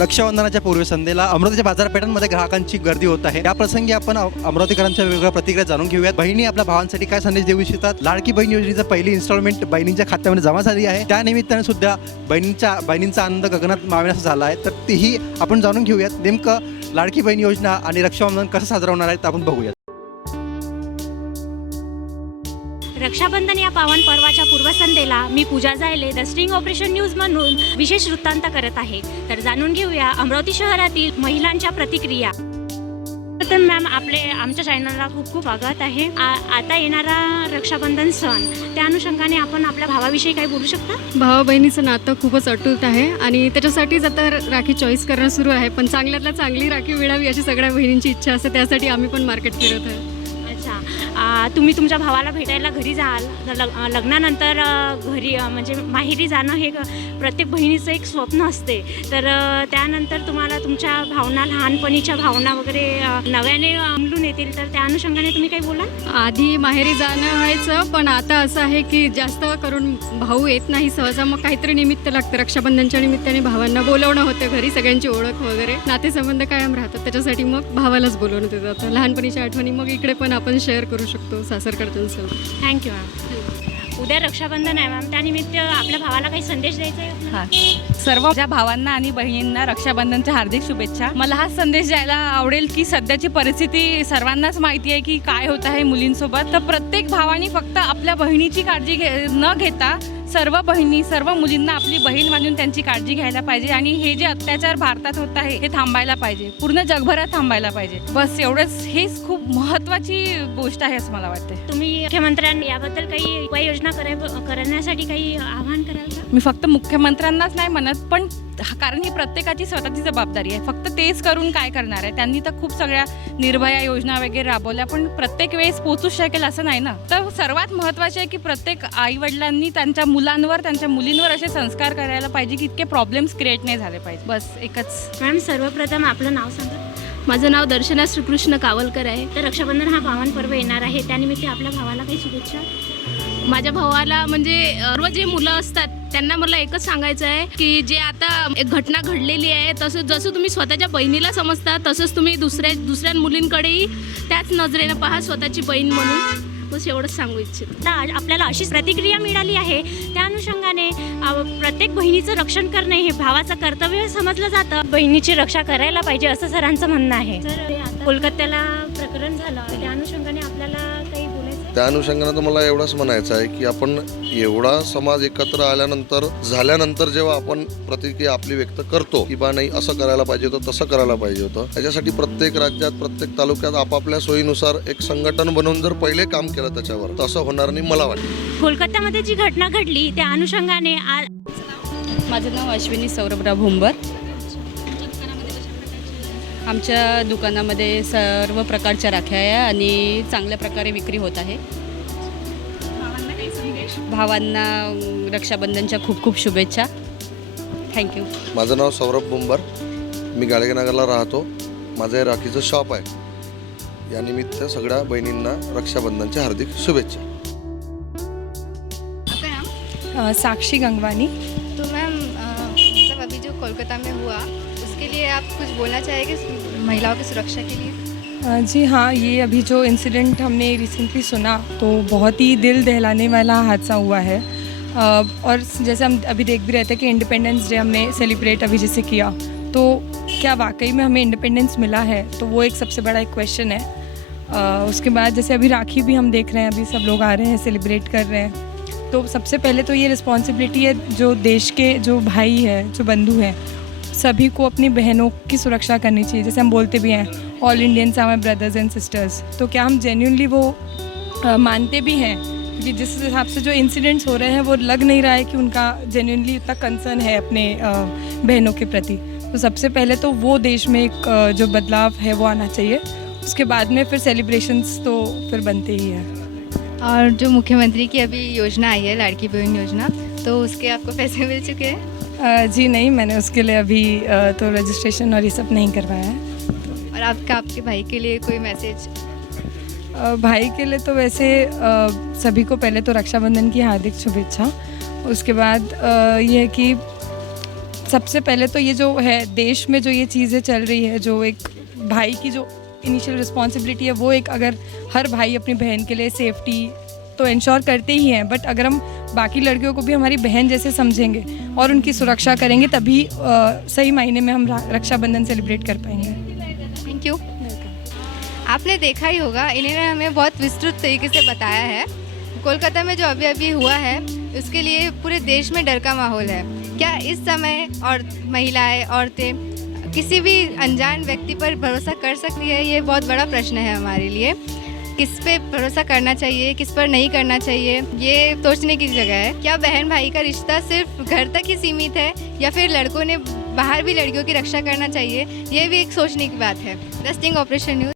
रक्षाबंधनाच्या पूर्वसंध्येला अमरावतीच्या बाजारपेठांमध्ये ग्राहकांची गर्दी होत आहे. या प्रसंगी आपण अमरावतीकरांच्या वेगवेगळ्या प्रतिक्रिया जाणून घेऊयात. बहिणी आपल्या भावांसाठी काय संदेश देऊ इच्छितात? लाडकी बहीण योजनेचं पहिली इन्स्टॉलमेंट बहिणींच्या खात्यामध्ये जमा झाली आहे. त्या निमित्ताने सुद्धा बहिणींच्या बहिणींचा आनंद गगनात मावेनासा झाला आहे. तर तीही आपण जाणून घेऊयात. नेमकं लाडकी बहीण योजना आणि रक्षाबंधन कसं साजरा होणार आहे ते आपण बघूयात. रक्षाबंधन या पावन पर्वाच्या पूर्वसंध्येला मी Pooja Jayale the string operation news म्हणून विशेष वृत्तांत करत आहे. तर जाणून घेऊया अमरावती शहरातील महिलांच्या प्रतिक्रिया. तर मॅम आपले आमच्या चॅनलला खूप खूप स्वागत आहे. आ- आता येणारा रक्षाबंधन सण त्या अनुषंगाने आपण आपल्या भावाविषयी काही बोलू शकता? भावा बहिणीचं नातं खूपच अटूट आहे आणि त्याच्यासाठीच आता राखी चॉईस करणं सुरू आहे पण चांगल्यातल्या चांगली राखी मिळावी अशी सगळ्या बहिणींची इच्छा असते त्यासाठी आम्ही पण मार्केट फिरत आहे. तुम्ही तुमच्या भावाला भेटायला घरी जाल. लग लग्नानंतर घरी म्हणजे माहेरी जाणं हे ग- प्रत्येक बहिणीचं एक स्वप्न असते. तर त्यानंतर तुम्हाला तुमच्या भावना लहानपणीच्या भावना वगैरे नव्याने अमलून येतील. तर त्या अनुषंगाने तुम्ही काही बोला आधी माहेरी जाणं व्हायचं पण आता असं आहे की जास्त करून भाऊ येत नाही सहसा. मग काहीतरी निमित्त लागतं. रक्षाबंधनच्या निमित्ताने भावांना बोलवणं होतं. घरी सगळ्यांची ओळख वगैरे. नातेसंबंध कायम राहतात. त्याच्यासाठी मग भावालाच बोलवण्यात होतं. लहानपणीच्या आठवणी मग इकडे पण आपण शेअर करू शकतो. सासरकडच्यांसोबत थँक्यू मॅम उद्या रक्षाबंधन आहे मॅम त्यानिमित्त आपल्या भावाला काही संदेश द्यायचा आहे? हा. सर्व माझ्या भावांना आणि बहिणींना रक्षाबंधनच्या हार्दिक शुभेच्छा. मला हा संदेश द्यायला आवडेल की सध्याची परिस्थिती सर्वांनाच माहिती आहे की काय होत आहे मुलींसोबत. तर प्रत्येक भावानी फक्त आपल्या बहिणीची काळजी घे न घेता सर्व बहिणी सर्व मुलींना आपली बहीण मानून त्यांची काळजी घ्यायला पाहिजे आणि हे जे अत्याचार भारतात होत आहे हे थांबायला पाहिजे. पूर्ण जगभरात थांबायला पाहिजे. बस एवढंच हेच खूप महत्त्वाची गोष्ट आहे असं मला वाटते तुम्ही मुख्यमंत्र्यांनी याबद्दल काही उपाययोजना कराय करण्यासाठी काही आवाहन कराल का? मी फक्त मुख्यमंत्र्यांनाच नाही म्हणत पण कारण ही प्रत्येकाची स्वतःची जबाबदारी आहे. फक्त तेच करून काय करणार आहे? त्यांनी तर खूप सगळ्या निर्भया योजना वगैरे राबवल्या पण प्रत्येक वेळेस पोचूच शकेल असं नाही ना? तर सर्वात महत्त्वाचे आहे की प्रत्येक आईवडिलांनी त्यांच्या मुलांवर त्यांच्या मुलींवर असे संस्कार करायला पाहिजे की इतके प्रॉब्लेम्स क्रिएट नाही झाले पाहिजे. बस एकच. मॅम सर्वप्रथम आपलं नाव सांगा. माझं नाव दर्शना श्रीकृष्ण कावलकर आहे. तर रक्षाबंधन हा भावान पर्व येणार आहे. त्यानिमित्त आपल्या भावाला काही शुभेच्छा. माझ्या भावाला म्हणजे सर्व जे मुलं असतात त्यांना मला एकच सांगायचं आहे की जे आता एक घटना घडलेली आहे तसं जसं तुम्ही स्वतःच्या बहिणीला समजता तसंच तुम्ही दुसऱ्या दुसऱ्या मुलींकडेही त्याच नजरेनं पहा स्वतःची बहीण म्हणून. बस एवढंच सांगू इच्छित. आता आपल्याला अशीच प्रतिक्रिया मिळाली आहे. त्या अनुषंगाने प्रत्येक बहिणीचं रक्षण करणे हे भावाचं कर्तव्य समजलं जातं. बहिणीची रक्षा करायला पाहिजे असं सरांचं म्हणणं आहे. तर कोलकात्याला प्रकरण झालं. त्या अनुषंगाने आपल्याला? त्या अनुषंगानं तर मला एवढंच म्हणायचं आहे की आपण एवढा समाज एकत्र आल्यानंतर झाल्यानंतर जेव्हा आपण प्रतिक्रिया आपली व्यक्त करतो की बा नाही असं करायला पाहिजे होतं तसं करायला पाहिजे होतं. त्याच्यासाठी प्रत्येक राज्यात प्रत्येक तालुक्यात आपापल्या सोयीनुसार एक संघटन बनवून जर पहिले काम केलं त्याच्यावर तसं होणार नाही मला वाटतं. कोलकात्यामध्ये जी घटना घडली त्या अनुषंगाने आ- माझं नाव अश्विनी सौरभराव भुंबर. आमच्या दुकानामध्ये सर्व प्रकारच्या राख्या आहे आणि चांगल्या प्रकारे विक्री होत आहे. भावांना रक्षाबंधनच्या खूप खूप शुभेच्छा. थँक्यू माझं नाव सौरभ बुंबर. मी गाडगेनगरला राहतो. माझं हे राखीचं शॉप आहे. या निमित्त सगळ्या बहिणींना रक्षाबंधनच्या हार्दिक शुभेच्छा. साक्षी गंगवानी. तो मैम मतलब अभी जो कोलकाता में हुआ लिए आप कुछ बोलना चाहेंगे महिलाओं की सुरक्षा के लिए? जी हाँ ये अभी जो इंसिडेंट हमने रिसेंटली सुना तो बहुत ही दिल दहलाने वाला हादसा हुआ है। और जैसे हम अभी देख भी रहे थे कि इंडिपेंडेंस डे हमने सेलिब्रेट अभी जैसे किया तो क्या वाकई में हमें इंडिपेंडेंस मिला है? तो वो एक सबसे बड़ा एक क्वेश्चन है। उसके बाद जैसे अभी राखी भी हम देख रहे हैं, अभी सब लोग आ रहे हैं सेलिब्रेट कर रहे हैं। तो सबसे पहले तो ये रिस्पॉन्सिबिलिटी है जो देश के जो भाई है, जो बंधु हैं सभी को अपनी बहनों की सुरक्षा करनी चाहिए। जैसे हम बोलते भी हैं all Indians are my brothers and sisters तो क्या हम जेन्यूनली वो मानते भी हैं क्योंकि जिस हिसाब से जो इंसिडेंट्स हो रहे हैं, वो लग नहीं रहा है कि उनका जेन्यूनली उतना कंसर्न है अपने बहनों के प्रति? तो सबसे पहले तो वो देश में एक जो बदलाव है, वो आना चाहिए। उसके बाद में फिर सेलिब्रेशंस तो फिर बनते ही हैं। और जो मुख्यमंत्री की अभी योजना आई है, लाड़की बहन योजना तो उसके आपको पैसे मिल चुके हैं? जी नहीं मैंने उसके लिए अभी तो रजिस्ट्रेशन और ये सब नहीं करवाया है। और आपका आपके भाई के लिए कोई मैसेज भाई के लिए तो वैसे सभी को पहले तो रक्षाबंधन की हार्दिक शुभेच्छा। उसके बाद अ, ये है कि सबसे पहले तो ये जो है देश में जो ये चीज़ें चल रही है जो एक भाई की जो इनिशियल रिस्पॉन्सिबिलिटी है वो एक अगर हर भाई अपनी बहन के लिए सेफ्टी तो इंश्योर करते ही हैं। बट अगर हम बाकी लड़कियों को भी हमारी बहन जैसे समझेंगे और उनकी सुरक्षा करेंगे तभी अ, सही मायने में हम रक्षाबंधन सेलिब्रेट कर पाएँगे। थैंक यू आपने देखा ही होगा इन्होंने हमें बहुत विस्तृत तरीके से बताया है। कोलकाता में जो अभी अभी हुआ है उसके लिए पूरे देश में डर का माहौल है। क्या इस समय और महिलाएँ औरतें किसी भी अनजान व्यक्ति पर भरोसा कर सकती है ये बहुत बड़ा प्रश्न है हमारे लिए। किस पे भरोसा करना चाहिए, किस पर नहीं करना चाहिए, ये सोचने की जगह है। क्या बहन भाई का रिश्ता सिर्फ़ घर तक ही सीमित है या फिर लड़कों ने बाहर भी लड़कियों की रक्षा करना चाहिए, ये भी एक सोचने की बात है। Operation news